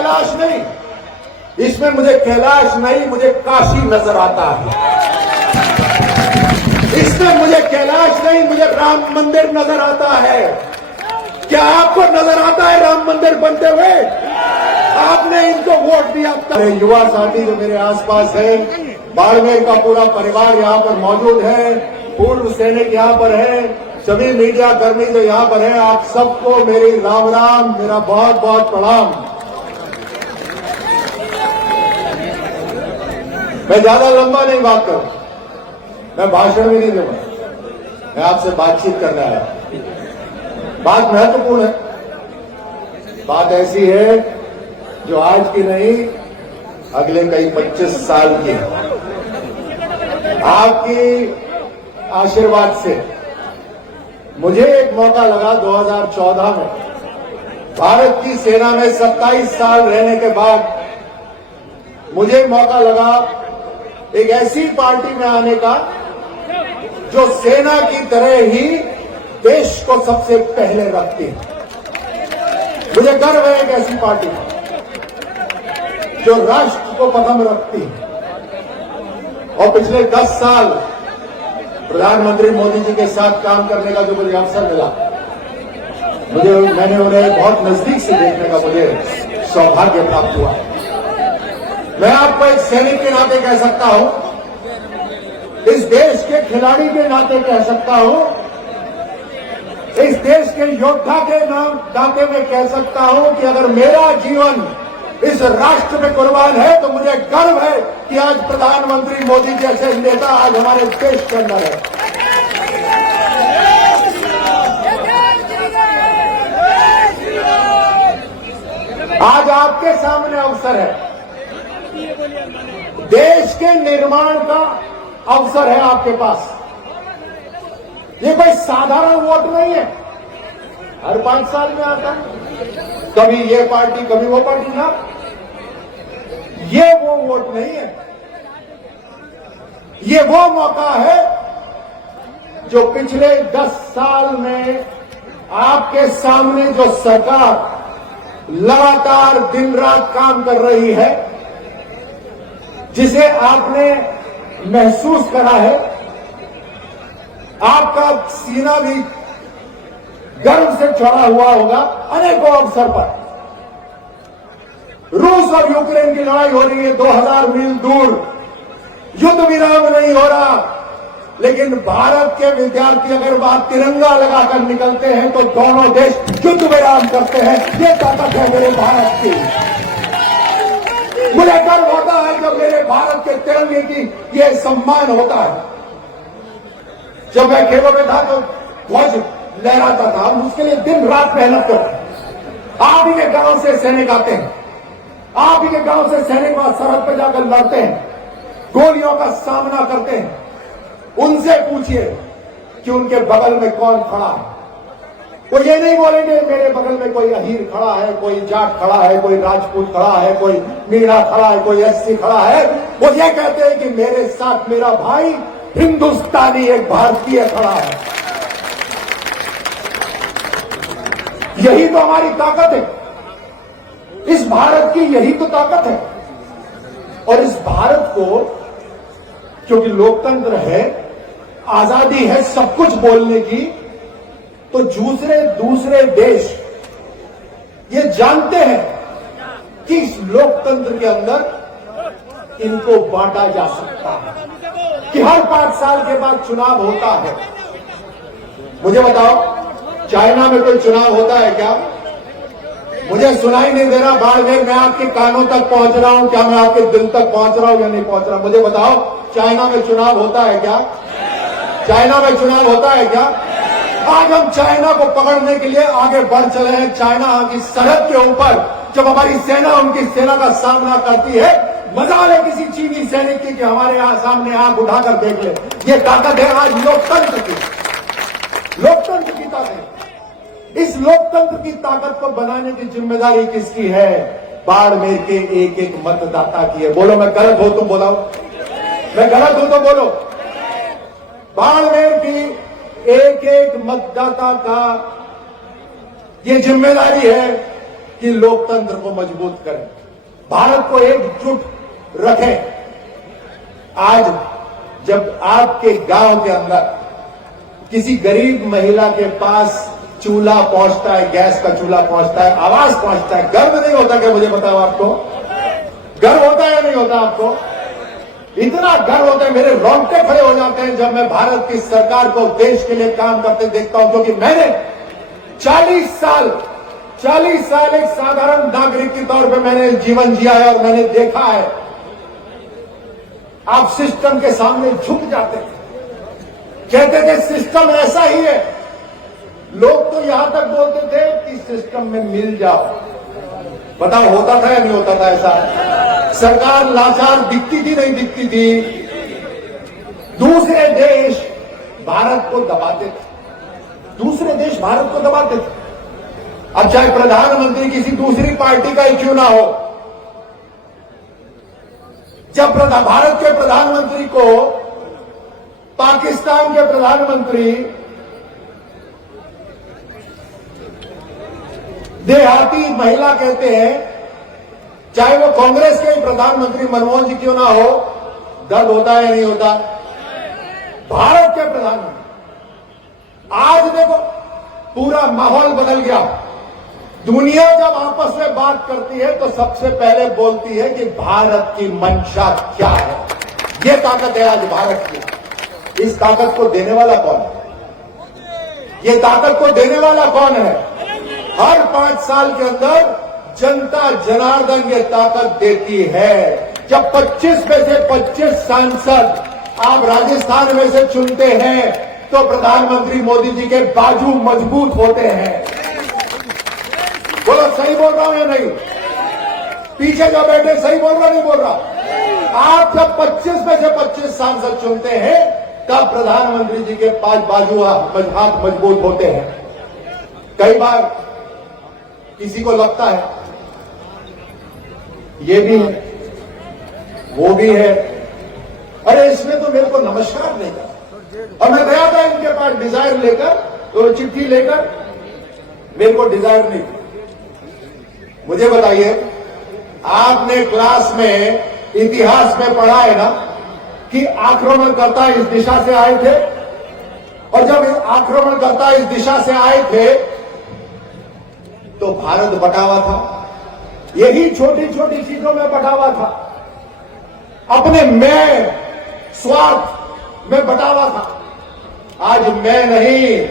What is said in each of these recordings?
कैलाश नहीं, इसमें मुझे कैलाश नहीं, मुझे काशी नजर आता है। इसमें मुझे कैलाश नहीं, मुझे राम मंदिर नजर आता है। क्या आपको नजर आता है राम मंदिर बनते हुए? आपने इनको वोट दिया। युवा साथी जो मेरे आसपास है, बाड़मेर का पूरा परिवार यहां पर मौजूद है, पूर्व सैनिक यहां पर है, सभी मीडिया कर्मी जो यहां पर है, आप सबको मेरी राम राम, मेरा बहुत बहुत प्रणाम। मैं ज्यादा लंबा नहीं बात करूं, मैं भाषण भी नहीं दूंगा, मैं आपसे बातचीत करना है। बात महत्वपूर्ण है, बात ऐसी है जो आज की नहीं, अगले कई 25 साल की है। आपकी आशीर्वाद से मुझे एक मौका लगा 2014 में, भारत की सेना में 27 साल रहने के बाद मुझे मौका लगा एक ऐसी पार्टी में आने का जो सेना की तरह ही देश को सबसे पहले रखती है। मुझे गर्व है एक ऐसी पार्टी जो राष्ट्र को प्रथम रखती है। और पिछले 10 साल प्रधानमंत्री मोदी जी के साथ काम करने का जो मुझे अवसर मिला, मैंने उन्हें बहुत नजदीक से देखने का मुझे सौभाग्य प्राप्त हुआ। मैं आपको एक सैनिक के नाते कह सकता हूं, इस देश के खिलाड़ी के नाते कह सकता हूं, इस देश के योद्धा के नाते में कह सकता हूं कि अगर मेरा जीवन इस राष्ट्र में कुर्बान है तो मुझे गर्व है कि आज प्रधानमंत्री मोदी जैसे नेता आज हमारे देश के अंदर है। आज आपके सामने अवसर है, देश के निर्माण का अवसर है आपके पास। ये कोई साधारण वोट नहीं है, हर 5 साल में आता है, कभी ये पार्टी कभी वो पार्टी ना, ये वो वोट नहीं है, ये वो मौका है जो पिछले 10 साल में आपके सामने जो सरकार लगातार दिन रात काम कर रही है, जिसे आपने महसूस करा है, आपका सीना भी गर्व से चढ़ा हुआ होगा। अनेकों अवसर पर रूस और यूक्रेन की लड़ाई हो रही है, 2000 मील दूर, युद्ध विराम नहीं हो रहा, लेकिन भारत के विद्यार्थी अगर वहां तिरंगा लगाकर निकलते हैं तो दोनों देश युद्ध विराम करते हैं। ये ताकत है मेरे भारत की। मुझे गर्व होता है जब मेरे भारत के तिरंगे की ये सम्मान होता है। जब मैं खेलों में था तो ध्वज लहराता था, हम उसके लिए दिन रात मेहनत करते। आप ही के गांव से सैनिक आते हैं, आप ही के गांव से सैनिक वहां सरहद पर जाकर लड़ते हैं, गोलियों का सामना करते हैं। उनसे पूछिए कि उनके बगल में कौन खड़ा है। वो ये नहीं बोलेंगे मेरे बगल में कोई अहीर खड़ा है, कोई जाट खड़ा है, कोई राजपूत खड़ा है, कोई मीणा खड़ा है, कोई एससी खड़ा है। वो ये कहते हैं कि मेरे साथ मेरा भाई हिंदुस्तानी एक भारतीय खड़ा है। यही तो हमारी ताकत है, इस भारत की यही तो ताकत है। और इस भारत को, क्योंकि लोकतंत्र है, आजादी है सब कुछ बोलने की, तो दूसरे देश ये जानते हैं कि इस लोकतंत्र के अंदर इनको बांटा जा सकता है, कि हर 5 साल के बाद चुनाव होता है। मुझे बताओ, चाइना में कोई चुनाव होता है क्या? मुझे सुनाई नहीं दे रहा बाड़मेर, मैं आपके कानों तक पहुंच रहा हूं, क्या मैं आपके दिल तक पहुंच रहा हूं या नहीं पहुंच रहा? मुझे बताओ, चाइना में चुनाव होता है क्या? चाइना में चुनाव होता है क्या? आज हम चाइना को पकड़ने के लिए आगे बढ़ चले हैं। चाइना की सरहद के ऊपर जब हमारी सेना उनकी सेना का सामना करती है, मजा ले किसी चीनी सैनिक की कि हमारे यहां सामने आंख उठाकर देख ले। ये ताकत है आज लोकतंत्र की, लोकतंत्र की ताकत। इस लोकतंत्र की ताकत को बनाने की जिम्मेदारी किसकी है? बाड़मेर के एक एक मतदाता की है। बोलो मैं गलत हूं तो बोलो, मैं गलत हूं तो बोलो। बाड़मेर की एक एक मतदाता का ये जिम्मेदारी है कि लोकतंत्र को मजबूत करें, भारत को एकजुट रखें। आज जब आपके गांव के अंदर किसी गरीब महिला के पास चूल्हा पहुंचता है, गैस का चूल्हा पहुंचता है, आवाज पहुंचता है, गर्व नहीं होता क्या? मुझे बताओ, आपको गर्व होता है या नहीं होता? आपको इतना गर्व होता है, मेरे रोंगटे खड़े हो जाते हैं जब मैं भारत की सरकार को देश के लिए काम करते देखता हूं, क्योंकि मैंने 40 साल एक साधारण नागरिक के तौर पे मैंने जीवन जिया है और मैंने देखा है आप सिस्टम के सामने झुक जाते हैं, कहते थे सिस्टम ऐसा ही है। लोग तो यहां तक बोलते थे कि सिस्टम में मिल जाओ। बताओ होता था या नहीं होता था ऐसा? सरकार लाचार दिखती थी, नहीं दिखती थी? दूसरे देश भारत को दबाते थे, दूसरे देश भारत को दबाते थे। अब चाहे प्रधानमंत्री किसी दूसरी पार्टी का ही क्यों ना हो, जब भारत के प्रधानमंत्री को पाकिस्तान के प्रधानमंत्री देहाती महिला कहते हैं, चाहे वो कांग्रेस के ही प्रधानमंत्री मनमोहन जी क्यों ना हो, दर्द होता है या नहीं होता? भारत के प्रधानमंत्री, आज देखो पूरा माहौल बदल गया। दुनिया जब आपस में बात करती है तो सबसे पहले बोलती है कि भारत की मंशा क्या है। ये ताकत है आज भारत की। इस ताकत को देने वाला कौन है? ये ताकत को देने वाला कौन है? हर 5 साल के अंदर जनता जनार्दन ये ताकत देती है। जब 25 में से 25 सांसद आप राजस्थान में से चुनते हैं तो प्रधानमंत्री मोदी जी के बाजू मजबूत होते हैं। बोलो सही बोल रहा हूं या नहीं? पीछे जो बैठे सही बोल रहा नहीं बोल रहा? आप जब 25 में से 25 सांसद चुनते हैं तब प्रधानमंत्री जी के 5 बाजू हाथ मजबूत होते हैं। कई बार किसी को लगता है ये भी है वो भी है, अरे इसमें तो मेरे को नमस्कार नहीं कर। और मैं गया था इनके पास डिजायर लेकर, तो चिट्ठी लेकर, मेरे को डिजायर नहीं। मुझे बताइए, आपने क्लास में इतिहास में पढ़ा है ना कि आक्रमणकर्ता इस दिशा से आए थे, और जब आक्रमणकर्ता इस दिशा से आए थे तो भारत बटा हुआ था। यही छोटी छोटी चीजों में बटा हुआ था, अपने मैं स्वार्थ में बटा हुआ था। आज मैं नहीं,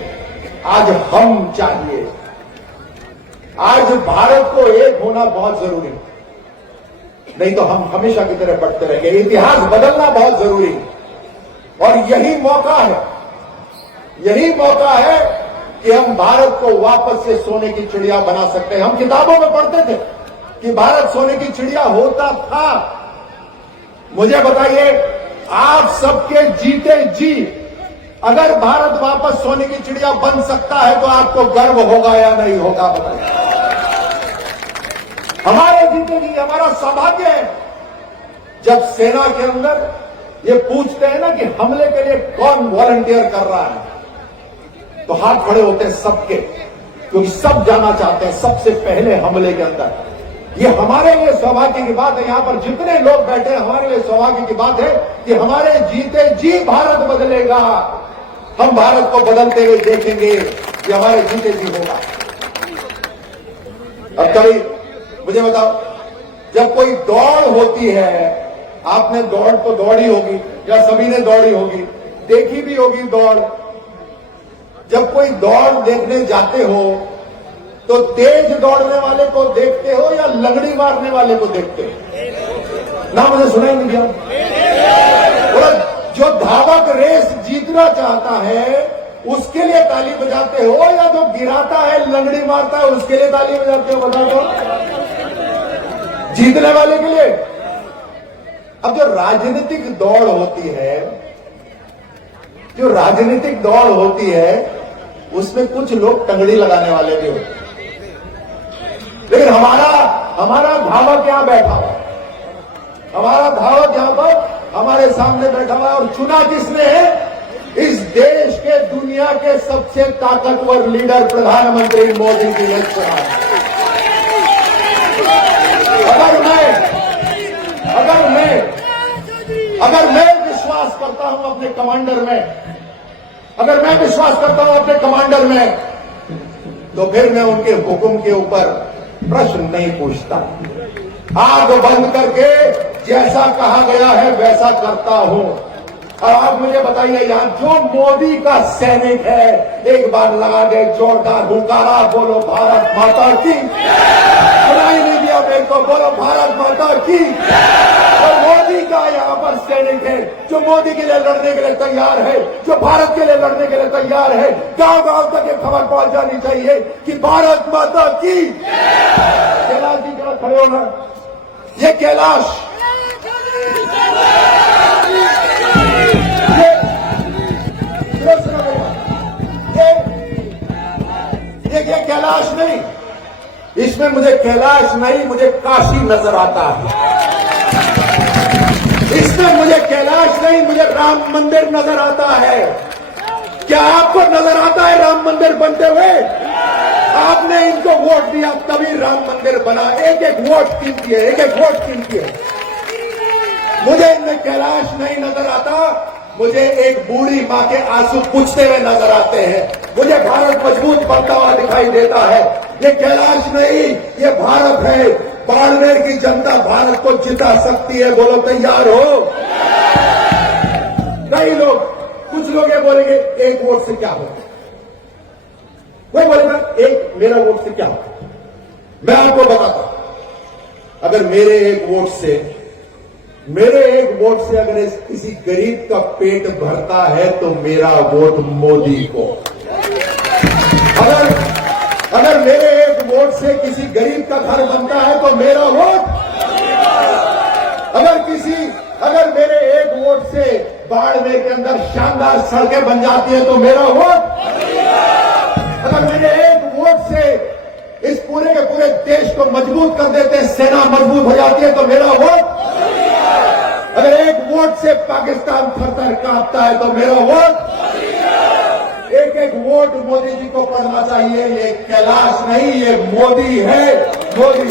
आज हम चाहिए। आज भारत को एक होना बहुत जरूरी है, नहीं तो हम हमेशा की तरह बढ़ते रहेंगे। इतिहास बदलना बहुत जरूरी है, और यही मौका है, यही मौका है कि हम भारत को वापस से सोने की चिड़िया बना सकते हैं। हम किताबों में पढ़ते थे कि भारत सोने की चिड़िया होता था। मुझे बताइए, आप सबके जीते जी अगर भारत वापस सोने की चिड़िया बन सकता है तो आपको गर्व होगा या नहीं होगा? बताइए। हमारे जीते जी हमारा सौभाग्य है। जब सेना के अंदर ये पूछते हैं ना कि हमले के लिए कौन वॉलंटियर कर रहा है, तो हाथ खड़े होते हैं सबके, क्योंकि सब जाना चाहते हैं सबसे पहले हमले के अंदर। ये हमारे लिए सौभाग्य की बात है। यहां पर जितने लोग बैठे हैं, हमारे लिए सौभाग्य की बात है कि हमारे जीते जी भारत बदलेगा। हम भारत को बदलते हुए देखेंगे, ये हमारे जीते जी होगा। अब कभी मुझे बताओ, जब कोई दौड़ होती है, आपने दौड़ तो दौड़ी होगी या सभी ने दौड़ी होगी, देखी भी होगी दौड़। जब कोई दौड़ देखने जाते हो तो तेज दौड़ने वाले को देखते हो या लंगड़ी मारने वाले को देखते हो? ना मुझे सुना ही नहीं दिया। जो धावक रेस जीतना चाहता है उसके लिए ताली बजाते हो, या जो गिराता है लंगड़ी मारता है उसके लिए ताली बजाते हो? बता दो। जीतने वाले के लिए। अब जो राजनीतिक दौड़ होती है, जो राजनीतिक दौड़ होती है, उसमें कुछ लोग टंगड़ी लगाने वाले भी होते हैं। लेकिन हमारा धावक यहां बैठा हुआ है, हमारा धावक यहां पर हमारे सामने बैठा हुआ है। और चुना किसने है? इस देश के दुनिया के सबसे ताकतवर लीडर प्रधानमंत्री मोदी जी ने चुना है। अगर मैं विश्वास करता हूं अपने कमांडर में, अगर मैं विश्वास करता हूं अपने कमांडर में, तो फिर मैं उनके हुक्म के ऊपर प्रश्न नहीं पूछता। आंख बंद करके जैसा कहा गया है वैसा करता हूं। और आप मुझे बताइए, यहां जो मोदी का सैनिक है, एक बार लगा दे जोरदार हुकारा, बोलो भारत माता की। सुनाई नहीं दिया मेरे को, बोलो भारत माता की। और मोदी का यहां पर सैनिक है जो मोदी के लिए लड़ने के लिए तैयार है, जो भारत के लिए लड़ने के लिए तैयार है। गांव गांव तक ये खबर पहुंच जानी चाहिए कि भारत माता की। कैलाश जी जरा खड़े हो ना, ये कैलाश, ये कैलाश नहीं, इसमें मुझे कैलाश नहीं, मुझे काशी नजर आता है। इसमें मुझे कैलाश नहीं, मुझे राम मंदिर नजर आता है। क्या आपको नजर आता है राम मंदिर बनते हुए? आपने इनको वोट दिया तभी राम मंदिर बना। एक एक वोट कीमती है, एक एक वोट कीमती है। मुझे इनमें कैलाश नहीं नजर आता, मुझे एक बूढ़ी मां के आंसू पूछते हुए नजर आते हैं। मुझे भारत मजबूत बनता हुआ दिखाई देता है। ये कैलाश नहीं, ये भारत है। बाड़मेर की जनता भारत को जिता सकती है। बोलो तैयार हो? कई लोग, कुछ लोग ये बोलेंगे एक वोट से क्या होगा, कोई बोलेगा एक मेरा वोट से क्या होगा। मैं आपको बताता हूं, अगर मेरे एक वोट से अगर किसी गरीब का पेट भरता है तो मेरा वोट मोदी को। अगर मेरे एक वोट से किसी गरीब का घर बनता है तो मेरा वोट। अगर मेरे एक वोट से बाड़मेर के अंदर शानदार सड़कें बन जाती है तो मेरा वोट। अगर मेरे एक वोट से इस पूरे के पूरे देश को मजबूत कर देते हैं, सेना मजबूत हो जाती है तो मेरा वोट। अगर एक वोट से पाकिस्तान थर-थर कांपता है तो मेरा वोट। एक एक वोट मोदी जी को पड़ना चाहिए। ये कैलाश नहीं, ये मोदी है, मोदी।